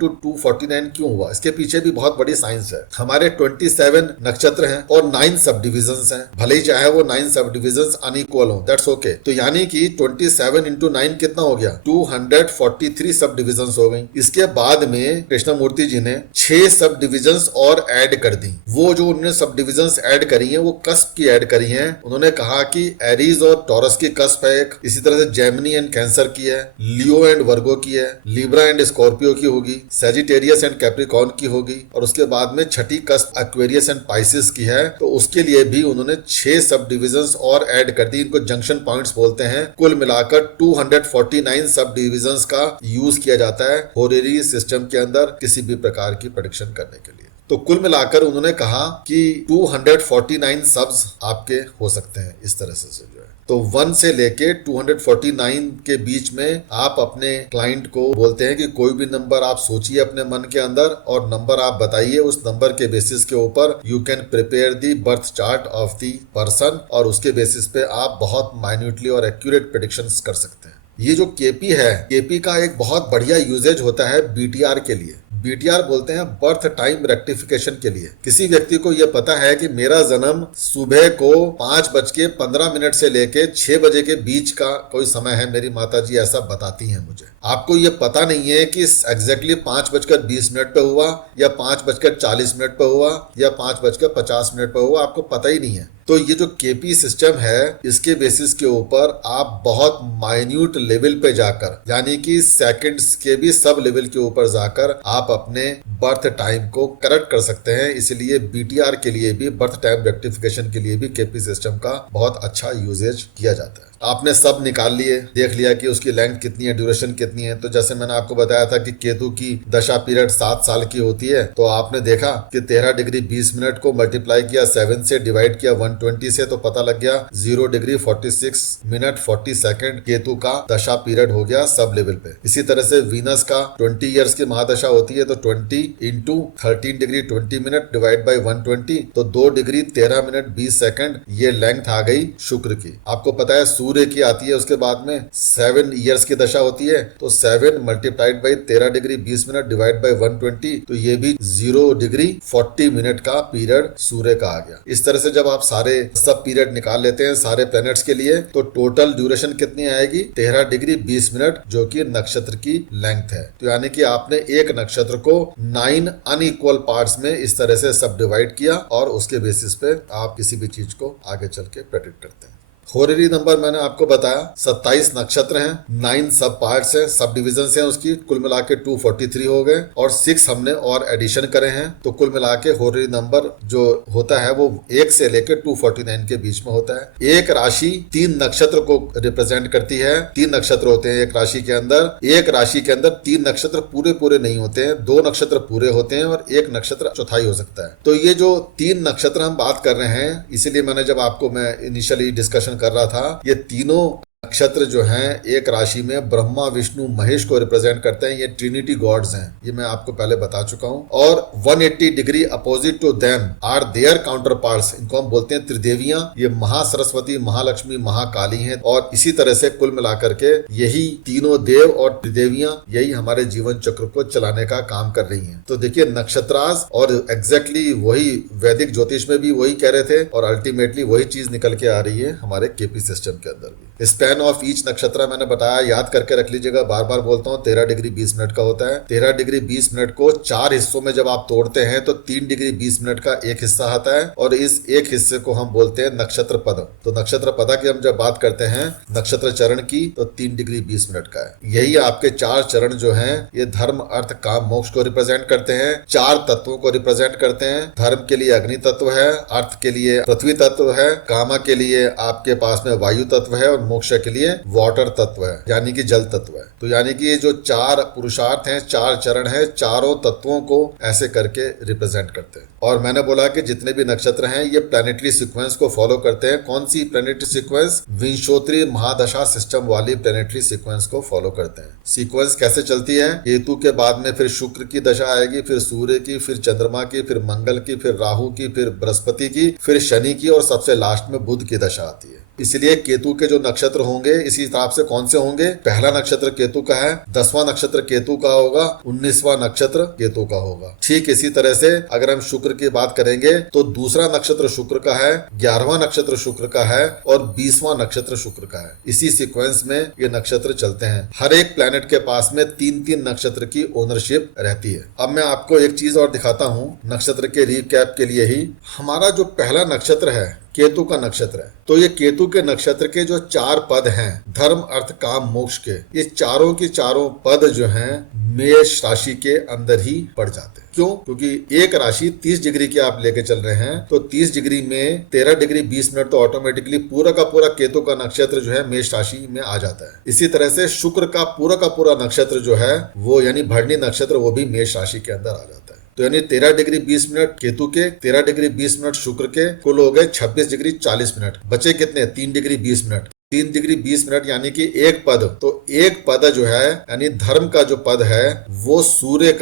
to 249 क्यों हुआ, इसके पीछे भी बहुत बड़ी साइंस है। हमारे 27 नक्षत्र हैं और 9 सब डिविजन्स हैं, भले ही चाहे वो 9 सब डिविजन्स अनइक्वल हो, दैट्स ओके। तो यानी कि 27 into 9 कितना हो गया, 243 सब डिविजन्स हो गई। इसके बाद में कृष्णा मूर्ति जी ने 6 सब डिविजन्स और ऐड कर दी। वो जो उन्होंने सब डिविजन्स ऐड करी हैं वो कस्प की ऐड करी हैं। उन्होंने कहा कि एरीज और टॉरस की कस्प है एक, इसी तरह से जेमिनी एंड कैंसर की है, लियो एंड वर्गो की है, लिब्रा एंड स्कॉर्पियो की होगी, सेजिटेरियस एंड कैप्रिकॉर्न की होगी, और उसके बाद में छठी कस्प एक्वेरियस एंड पाइसिस की है। तो उसके लिए भी उन्होंने 6 सब डिविजन्स और ऐड कर दी, इनको जंक्शन पॉइंट्स बोलते हैं। कुल मिलाकर 249 सब डिविजन्स का यूज किया जाता है होरेरी सिस्टम के अंदर किसी भी प्रकार की प्रेडिक्शन करने के लिए। तो कुल मिलाकर उन्होंने कहा कि 249 सब्स आपके हो सकते हैं इस तरह से जो है। तो 1 से लेके 249 के बीच में आप अपने क्लाइंट को बोलते हैं कि कोई भी नंबर आप सोचिए अपने मन के अंदर और नंबर आप बताइए, उस नंबर के बेसिस के ऊपर you can prepare the birth chart of the person, और उसके बेसिस पे आप बहुत माइन्यूटली और एक्यूरेट प्रेडिक्शंस कर सकते हैं। ये जो केपी है, केपी का एक बहुत बढ़िया यूजेज होता है बीटीआर के लिए। बीटीआर बोलते हैं बर्थ टाइम रेक्टिफिकेशन के लिए। किसी व्यक्ति को यह पता है कि मेरा जन्म सुबह को 5:15 से लेके 6 बजे के बीच का कोई समय है, मेरी माता जी ऐसा बताती हैं मुझे। आपको ये पता नहीं है कि एग्जैक्टली 5:20 पे हुआ या 5:40 पे हुआ या 5:50 पे हुआ, आपको पता ही नहीं है। तो ये जो केपी सिस्टम है इसके बेसिस के ऊपर आप बहुत माइन्यूट लेवल पे जाकर, यानी कि सेकंड्स के भी सब लेवल के ऊपर जाकर आप अपने बर्थ टाइम को करेक्ट कर सकते हैं। इसलिए बीटीआर के लिए भी, बर्थ टाइम रेक्टिफिकेशन के लिए भी केपी सिस्टम का बहुत अच्छा यूजेज किया जाता है। आपने सब निकाल लिए, देख लिया कि उसकी लेंथ कितनी है, ड्यूरेशन कितनी है। तो जैसे मैंने आपको बताया था कि केतु की दशा पीरियड 7 साल की होती है, तो आपने देखा कि 13 डिग्री 20 मिनट को मल्टीप्लाई किया 7 से, डिवाइड किया 120 से, तो पता लग गया 0 डिग्री 46 मिनट 40 सेकंड केतु का दशा पीरियड हो गया सब लेवल पे। इसी तरह से वीनस का 20 ईयर्स की महादशा होती है, तो 20 into 13 degree 20 minute divide by 120, तो 2 डिग्री 13 मिनट 20 सेकंड ये लेंथ आ गई शुक्र की। आपको पता है सूर्य की आती है उसके बाद में 7 ईयर्स की दशा होती है, तो 7 multiplied by 13 degree 20 minute divide by 120, तो ये भी 0 डिग्री 40 मिनट का पीरियड सूर्य का आ गया। इस तरह से जब आप सारे सब पीरियड निकाल लेते हैं सारे प्लैनेट्स के लिए, तो टोटल ड्यूरेशन कितनी आएगी, 13 डिग्री 20 मिनट, जो कि नक्षत्र की लेंथ है। तो यानी कि आपने एक नक्षत्र को 9 अनइक्वल पार्ट्स में इस तरह से सब डिवाइड किया और उसके बेसिस पे आप किसी भी चीज को आगे चल के प्रेडिक्ट करते हैं। होरेरी नंबर मैंने आपको बताया 27 नक्षत्र हैं, 9 सब पार्ट्स हैं, सब डिविजन हैं उसकी, कुल मिला के 243 हो गए और 6 हमने और एडिशन करे हैं। तो कुल मिला के होरेरी नंबर जो होता है वो 1 से लेकर 249 के बीच में होता है। एक राशि 3 नक्षत्र को रिप्रेजेंट करती है। 3 नक्षत्र होते हैं एक राशि के अंदर। एक राशि के अंदर 3 नक्षत्र पूरे पूरे नहीं होते हैं, 2 नक्षत्र पूरे होते हैं और 1 नक्षत्र चौथाई हो सकता है। तो ये जो 3 नक्षत्र हम बात कर रहे हैं, इसीलिए मैंने जब आपको मैं इनिशियली डिस्कशन कर रहा था, ये तीनों नक्षत्र जो हैं एक राशि में ब्रह्मा विष्णु महेश को रिप्रेजेंट करते हैं। ये ट्रिनिटी गॉड्स हैं, ये मैं आपको पहले बता चुका हूं। और 180 degree opposite to them are their counterparts, इनको हम बोलते हैं त्रिदेवियां। ये महासरस्वती, महालक्ष्मी, महाकाली हैं। और इसी तरह से कुल मिलाकर के यही तीनों देव और त्रिदेवियां यही हमारे जीवन चक्र को चलाने का काम कर रही हैं। तो देखिए नक्षत्रास, और एग्जैक्टली वही वैदिक ज्योतिष में भी वही कह रहे थे और अल्टीमेटली वही चीज निकल के आ रही है हमारे केपी सिस्टम के अंदर भी। स्पैन ऑफ ईच नक्षत्र मैंने बताया, याद करके रख लीजिएगा, बार बार बोलता हूँ, 13 डिग्री 20 मिनट का होता है। 13 डिग्री 20 मिनट को 4 हिस्सों में जब आप तोड़ते हैं तो 3 डिग्री 20 मिनट का एक हिस्सा आता है और इस एक हिस्से को हम बोलते हैं नक्षत्र पद। तो नक्षत्र पद की हम जब बात करते हैं नक्षत्र चरण की तो 3 डिग्री 20 मिनट का है। यही आपके 4 चरण जो हैं ये धर्म अर्थ काम मोक्ष को रिप्रेजेंट करते हैं। 4 तत्वों को रिप्रेजेंट करते हैं। धर्म के लिए अग्नि तत्व है, अर्थ के लिए पृथ्वी तत्व है, काम के लिए आपके पास में वायु तत्व है और मोक्ष के लिए वाटर तत्व है, यानी कि जल तत्व है। तो यानी कि ये जो 4 पुरुषार्थ हैं, 4 चरण हैं, चारों तत्वों को ऐसे करके रिप्रेजेंट करते हैं। और मैंने बोला कि जितने भी नक्षत्र हैं ये प्लैनेटरी सीक्वेंस को फॉलो करते हैं। कौन सी प्लैनेटरी सीक्वेंस? विंशोत्तरी महादशा सिस्टम वाली प्लैनेटरी सीक्वेंस को फॉलो करते हैं। सीक्वेंस कैसे चलती है? केतु के बाद में फिर शुक्र की दशा आएगी, फिर सूर्य की, फिर चंद्रमा की, फिर मंगल की, फिर राहु की, फिर बृहस्पति की, फिर शनि की और सबसे लास्ट में बुध की दशा आती है। इसलिए केतु के जो नक्षत्र होंगे इसी हिसाब से कौन से होंगे? पहला नक्षत्र केतु का है, 10वां नक्षत्र केतु का होगा, 19वां नक्षत्र केतु का होगा। ठीक इसी तरह से अगर हम शुक्र की बात करेंगे तो दूसरा नक्षत्र शुक्र का है, 11वां नक्षत्र शुक्र का है और 20वां नक्षत्र शुक्र का है। इसी सीक्वेंस में ये नक्षत्र चलते हैं। हर एक प्लैनेट के पास में 3-3 नक्षत्र की ओनरशिप रहती है। अब मैं आपको एक चीज और दिखाता हूँ नक्षत्र के रिकैप के लिए ही। हमारा जो पहला नक्षत्र है केतु का नक्षत्र है। तो ये केतु के नक्षत्र के जो 4 पद हैं धर्म अर्थ काम मोक्ष के, ये चारों की चारों पद जो हैं मेष राशि के अंदर ही पड़ जाते हैं। क्यों? क्योंकि एक राशि 30 डिग्री की आप लेके चल रहे हैं तो 30 डिग्री में 13 डिग्री 20 मिनट तो ऑटोमेटिकली पूरा का पूरा केतु का नक्षत्र जो है मेष राशि में आ जाता है। इसी तरह से शुक्र का पूरा नक्षत्र जो है वो यानी भरणी नक्षत्र वो भी मेष राशि के अंदर आ जाता है। तो यानी 13 डिग्री 20 मिनट केतु के, 13 डिग्री 20 मिनट शुक्र के, कुल हो गए 26 डिग्री 40 मिनट। बचे कितने? 3 डिग्री 20 मिनट। 3 डिग्री 20 मिनट यानी कि एक पद। तो एक पद जो है यानी धर्म का जो पद है वो सूर्य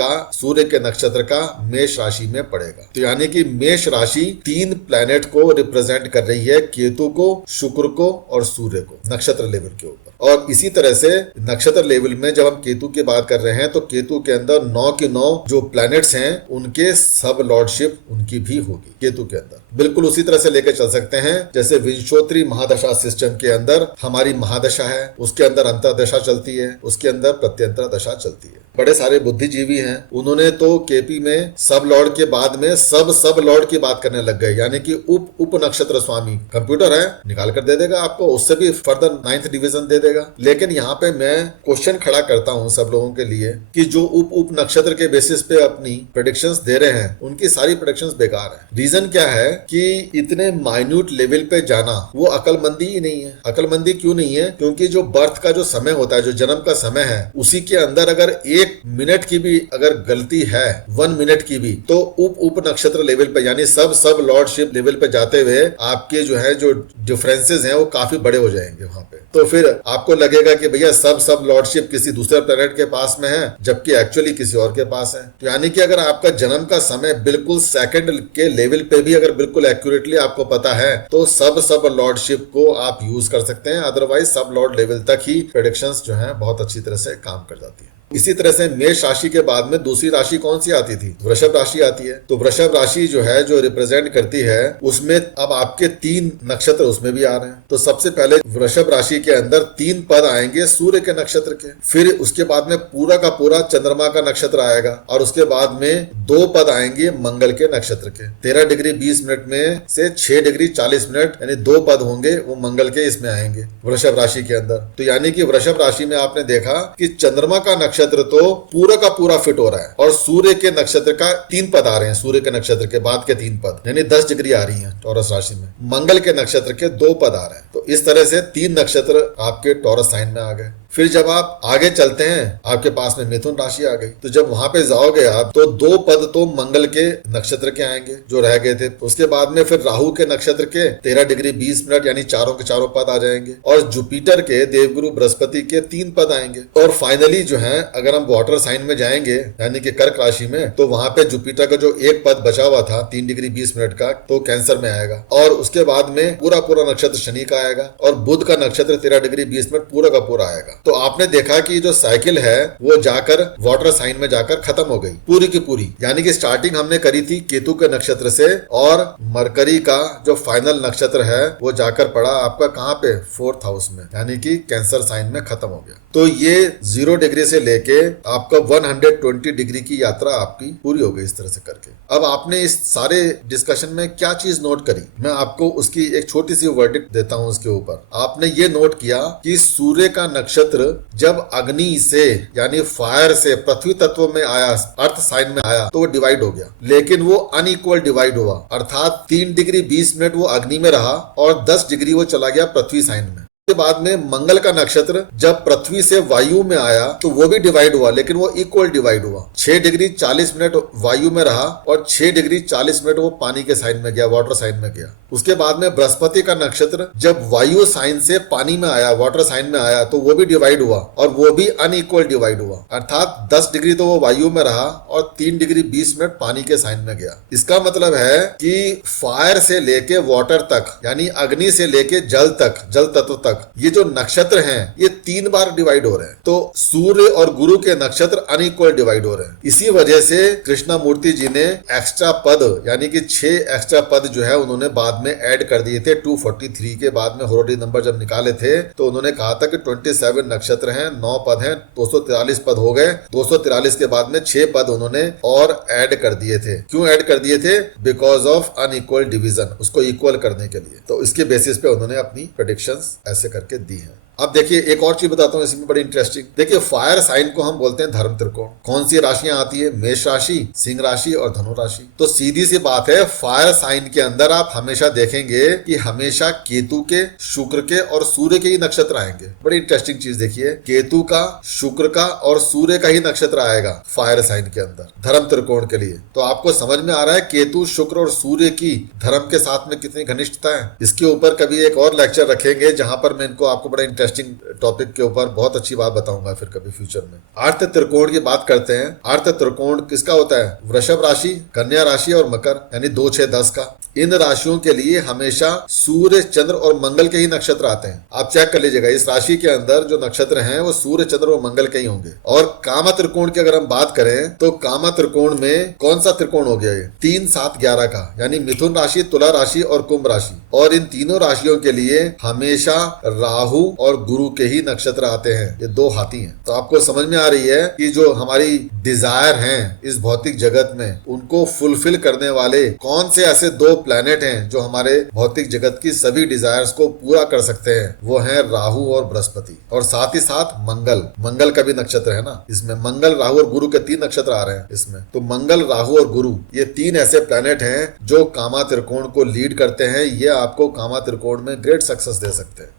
के नक्षत्र का मेष राशि में पड़ेगा। तो यानी कि मेष राशि 3 प्लैनेट को रिप्रेजेंट कर रही है, केतु को, शुक्र को और सूर्य को, नक्षत्र लेवल के ऊपर। और इसी तरह से नक्षत्र लेवल में जब हम केतु की बात कर रहे हैं तो केतु के अंदर 9 के 9 जो प्लैनेट्स हैं उनके सब लॉर्डशिप उनकी भी होगी केतु के अंदर। बिल्कुल उसी तरह से लेकर चल सकते हैं जैसे विंशोत्तरी महादशा सिस्टम के अंदर हमारी महादशा है, उसके अंदर अंतरदशा चलती है, उसके अंदर प्रत्यंतर दशा चलती है। बड़े सारे बुद्धिजीवी हैं, उन्होंने तो केपी में सब लॉर्ड के बाद में सब लॉर्ड की बात करने लग गए, यानी कि उप नक्षत्र स्वामी। कंप्यूटर है निकाल कर दे देगा आपको, उससे भी फर्दर 9th डिवीजन दे देगा। लेकिन यहाँ पे मैं क्वेश्चन खड़ा करता हूँ सब लोगों के लिए कि जो उप नक्षत्र के बेसिस पे अपनी प्रेडिक्शंस दे रहे हैं उनकी सारी प्रेडिक्शंस बेकार है। रीजन क्या है कि इतने माइन्यूट लेवल पे जाना वो अकलमंदी ही नहीं है। अकलमंदी क्यों नहीं है? क्योंकि जो बर्थ का जो समय होता है, जो जन्म का समय है, उसी के अंदर अगर 1 मिनट की भी अगर गलती है, 1 मिनट की भी, तो उप नक्षत्र लेवल पे यानी सब लॉर्डशिप लेवल पे जाते हुए आपके जो है जो डिफरेंसेस हैं वो काफी बड़े हो जाएंगे वहां पे। तो फिर आपको लगेगा कि भैया सब लॉर्डशिप किसी दूसरे प्लैनेट के पास में है जबकि एक्चुअली किसी और के पास है। तो यानी कि अगर आपका जन्म का समय बिल्कुल सेकंड के लेवल पे भी अगर बिल्कुल एक्यूरेटली आपको पता है तो सब लॉर्डशिप को आप यूज कर सकते हैं। अदरवाइज सब लॉर्ड लेवल तक ही प्रेडिक्शंस जो है बहुत अच्छी तरह से काम कर जाती है। इसी तरह से मेष राशि के बाद में दूसरी राशि कौन सी आती थी? वृषभ राशि आती है। तो वृषभ राशि जो है, जो रिप्रेजेंट करती है, उसमें अब आपके 3 नक्षत्र उसमें भी आ रहे हैं। तो सबसे पहले वृषभ राशि के अंदर 3 पद आएंगे सूर्य के नक्षत्र के, फिर उसके बाद में पूरा का पूरा चंद्रमा का नक्षत्र आएगा, और उसके बाद में 2 पद आएंगे मंगल के नक्षत्र के। 13 डिग्री 20 मिनट में से 6 डिग्री 40 मिनट, यानी 2 पद होंगे, वो मंगल के इसमें आएंगे वृषभ राशि के अंदर। तो यानी कि वृषभ राशि में आपने देखा कि चंद्रमा का नक्षत्र तो पूरा का पूरा फिट हो रहा है, और सूर्य के नक्षत्र का 3 पद आ रहे हैं, सूर्य के नक्षत्र के बाद के 3 पद, यानी 10 डिग्री आ रही है टॉरस राशि में। मंगल के नक्षत्र के 2 पद आ रहे हैं। तो इस तरह से 3 नक्षत्र आपके टॉरस साइन में आ गए। फिर जब आप आगे चलते हैं, आपके पास में मिथुन राशि आ गई। तो जब वहां पे जाओगे आप, तो 2 पद तो मंगल के नक्षत्र के आएंगे जो रह गए थे। उसके बाद में फिर राहु के नक्षत्र के 13 डिग्री 20 मिनट, यानी चारों के चारों पद आ जाएंगे, और जुपिटर के देवगुरु बृहस्पति के 3 पद आएंगे। और फाइनली जो है, अगर हम वाटर साइन में जाएंगे, यानी कि कर्क राशि में, तो वहां पे जुपिटर का जो 1 पद बचा हुआ था 3 डिग्री 20 मिनट का, तो कैंसर में आएगा। और उसके बाद में पूरा पूरा नक्षत्र शनि का आएगा, और बुध का नक्षत्र 13 डिग्री 20 मिनट पूरा का पूरा आएगा। तो आपने देखा कि जो साइकिल है वो जाकर वाटर साइन में जाकर खत्म हो गई पूरी की पूरी। यानी कि स्टार्टिंग हमने करी थी केतु के नक्षत्र से, और मरकरी का जो फाइनल नक्षत्र है वो जाकर पड़ा आपका कहां पे? 4th हाउस में, यानी कि कैंसर साइन में खत्म हो गया। तो ये 0 डिग्री से लेके आपका 120 डिग्री की यात्रा आपकी पूरी हो गई इस तरह से करके। अब आपने इस सारे डिस्कशन में क्या चीज नोट करी, मैं आपको उसकी एक छोटी सी वर्डिक्ट देता हूं उसके ऊपर। आपने ये नोट किया कि सूर्य का नक्षत्र जब अग्नि से, यानी फायर से पृथ्वी तत्व में आया, अर्थ साइन में आया, तो वो डिवाइड हो गया। लेकिन वो अनइक्वल डिवाइड हुआ, अर्थात 3 डिग्री 20 मिनट वो अग्नि में रहा, और 10 डिग्री वो चला गया पृथ्वी साइन में। के बाद में मंगल का नक्षत्र जब पृथ्वी से वायु में आया, तो वो भी डिवाइड हुआ, लेकिन वो इक्वल डिवाइड हुआ। 6 डिग्री 40 मिनट वायु में रहा, और 6 डिग्री 40 मिनट वो पानी के साइन में गया, वाटर साइन में गया। उसके बाद में बृहस्पति का नक्षत्र जब वायु साइन से पानी में आया, वाटर साइन में आया, तो वो भी डिवाइड हुआ, और वो भी अनइक्वल डिवाइड हुआ, अर्थात 10 डिग्री तो वो वायु में रहा, और 3 डिग्री 20 मिनट पानी के साइन में गया। इसका मतलब है कि फायर से लेके वाटर तक, यानी अग्नि से लेके जल तक, जल तत्व तक, ये जो नक्षत्र हैं ये 3 बार डिवाइड हो रहे हैं। तो सूर्य और गुरु के नक्षत्र अनइक्वल डिवाइड हो रहे हैं। इसी वजह से कृष्णमूर्ति जी ने एक्स्ट्रा पद, यानी कि 6 एक्स्ट्रा पद जो है उन्होंने बाद में ऐड कर दिए थे। 243 के बाद में होरोडी नंबर जब निकाले थे, तो उन्होंने कहा था कि 27 नक्षत्र हैं, 9 पद हैं, 243 पद हो गए। 243 के बाद में 6 पद उन्होंने और ऐड कर दिए थे। क्यों ऐड कर दिए थे? बिकॉज ऑफ अनइक्वल डिवीजन, उसको इक्वल करने के लिए। तो इसके बेसिस पे उन्होंने अपनी प्रेडिक्शंस ऐसे करके दी है। अब देखिए एक और चीज बताता हूँ इसमें बड़ी इंटरेस्टिंग। देखिए फायर साइन को हम बोलते हैं धर्म त्रिकोण। कौन सी राशियां आती है? मेष राशि, सिंह राशि और धनु राशि। तो सीधी सी बात है, फायर साइन के अंदर आप हमेशा देखेंगे कि हमेशा केतु के, शुक्र के और सूर्य के ही नक्षत्र आएंगे। बड़ी इंटरेस्टिंग चीज देखिए, केतु का, शुक्र का और सूर्य का ही नक्षत्र आएगा फायर साइन के अंदर धर्म त्रिकोण के लिए। तो आपको समझ में आ रहा है केतु, शुक्र और सूर्य की धर्म के साथ में कितनी घनिष्ठता है। इसके ऊपर कभी एक और लेक्चर रखेंगे जहां पर मैं इनको आपको बड़ा टॉपिक के ऊपर बहुत अच्छी बात बताऊंगा फिर कभी फ्यूचर में। अर्थ त्रिकोण की बात करते हैं। अर्थ त्रिकोण किसका होता है? वृषभ राशि, कन्या राशि और मकर, यानी 2, 6, 10 का। इन राशियों के लिए हमेशा सूर्य, चंद्र और मंगल के ही नक्षत्र आते हैं। आप चेक कर लीजिएगा, इस राशि के अंदर जो नक्षत्र हैं वो सूर्य, चंद्र और मंगल के ही होंगे। और कामा त्रिकोण की अगर हम बात करें, तो कामा त्रिकोण में कौन सा त्रिकोण हो गया ये? 3, 7, 11 का, यानी मिथुन राशि, तुला राशि और कुंभ राशि। और इन तीनों राशियों के लिए हमेशा राहु और गुरु के ही नक्षत्र आते हैं। ये 2 हाथी हैं। तो आपको समझ में आ रही है कि जो हमारी डिजायर हैं इस भौतिक जगत में, उनको फुलफिल करने वाले कौन से ऐसे 2 प्लैनेट हैं जो हमारे भौतिक जगत की सभी डिजायर्स को पूरा कर सकते हैं? वो है राहु और बृहस्पति, और साथ ही साथ मंगल। मंगल का भी नक्षत्र है ना इसमें। मंगल, राहु और गुरु के 3 नक्षत्र आ रहे हैं इसमें। तो मंगल, राहु और गुरु, ये 3 ऐसे प्लैनेट हैं जो कामा त्रिकोण को लीड करते हैं। ये आपको कामा त्रिकोण में ग्रेट सक्सेस दे सकते हैं।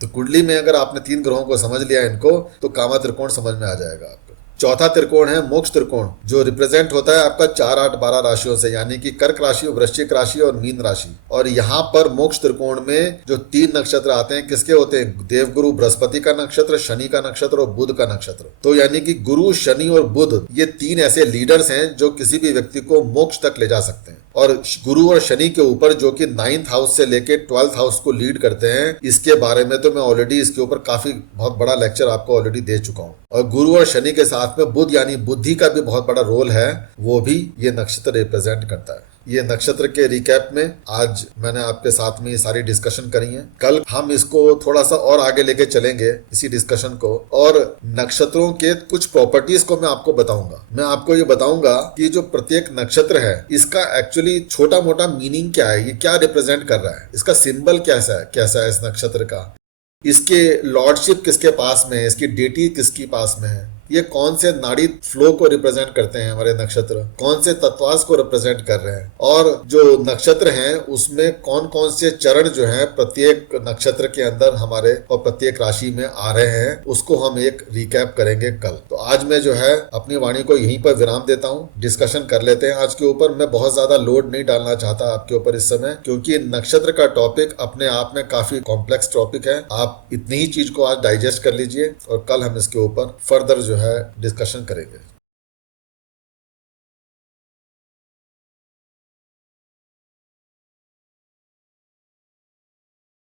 तो कुंडली में अगर आपने 3 ग्रहों को समझ लिया इनको, तो कामा त्रिकोण समझ में आ जाएगा आपको। चौथा त्रिकोण है मोक्ष त्रिकोण, जो रिप्रेजेंट होता है आपका 4, 8, 12 राशियों से, यानी कि कर्क राशि, वृश्चिक राशि और मीन राशि। और यहाँ पर मोक्ष त्रिकोण में जो 3 नक्षत्र आते हैं, किसके होते हैं? देवगुरु बृहस्पति का नक्षत्र, शनि का नक्षत्र और बुध का नक्षत्र। तो यानी कि गुरु, शनि और बुध, ये 3 ऐसे लीडर्स हैं जो किसी भी व्यक्ति को मोक्ष तक ले जा सकते हैं। और गुरु और शनि के ऊपर जो कि 9th हाउस से लेके 12th हाउस को लीड करते हैं, इसके बारे में तो मैं ऑलरेडी इसके ऊपर काफी बहुत बड़ा लेक्चर आपको ऑलरेडी दे चुका हूं। और गुरु और शनि के साथ में बुध यानी बुद्धि का भी बहुत बड़ा रोल है, वो भी ये नक्षत्र रिप्रेजेंट करता है। ये नक्षत्र के रिकैप में आज मैंने आपके साथ में ये सारी डिस्कशन करी है। कल हम इसको थोड़ा सा और आगे लेके चलेंगे इसी डिस्कशन को, और नक्षत्रों के कुछ प्रॉपर्टीज को मैं आपको बताऊंगा। मैं आपको ये बताऊंगा कि जो प्रत्येक नक्षत्र है इसका एक्चुअली छोटा मोटा मीनिंग क्या है, ये क्या रिप्रेजेंट कर रहा है, इसका सिंबल कैसा है इस नक्षत्र का, इसके लॉर्डशिप किसके पास में है, इसकी डेटी किसकी पास में है, ये कौन से नाड़ी फ्लो को रिप्रेजेंट करते हैं, हमारे नक्षत्र कौन से तत्वास को रिप्रेजेंट कर रहे हैं, और जो नक्षत्र हैं उसमें कौन कौन से चरण जो हैं प्रत्येक नक्षत्र के अंदर हमारे और प्रत्येक राशि में आ रहे हैं, उसको हम एक रिकैप करेंगे कल। तो आज मैं जो है अपनी वाणी को यहीं पर विराम देता हूँ। डिस्कशन कर लेते हैं आज के ऊपर। मैं बहुत ज्यादा लोड नहीं डालना चाहता आपके ऊपर इस समय, क्योंकि नक्षत्र का टॉपिक अपने आप में काफी कॉम्प्लेक्स टॉपिक है। आप इतनी ही चीज को आज डाइजेस्ट कर लीजिए और कल हम इसके ऊपर फर्दर जो है डिस्कशन करेंगे।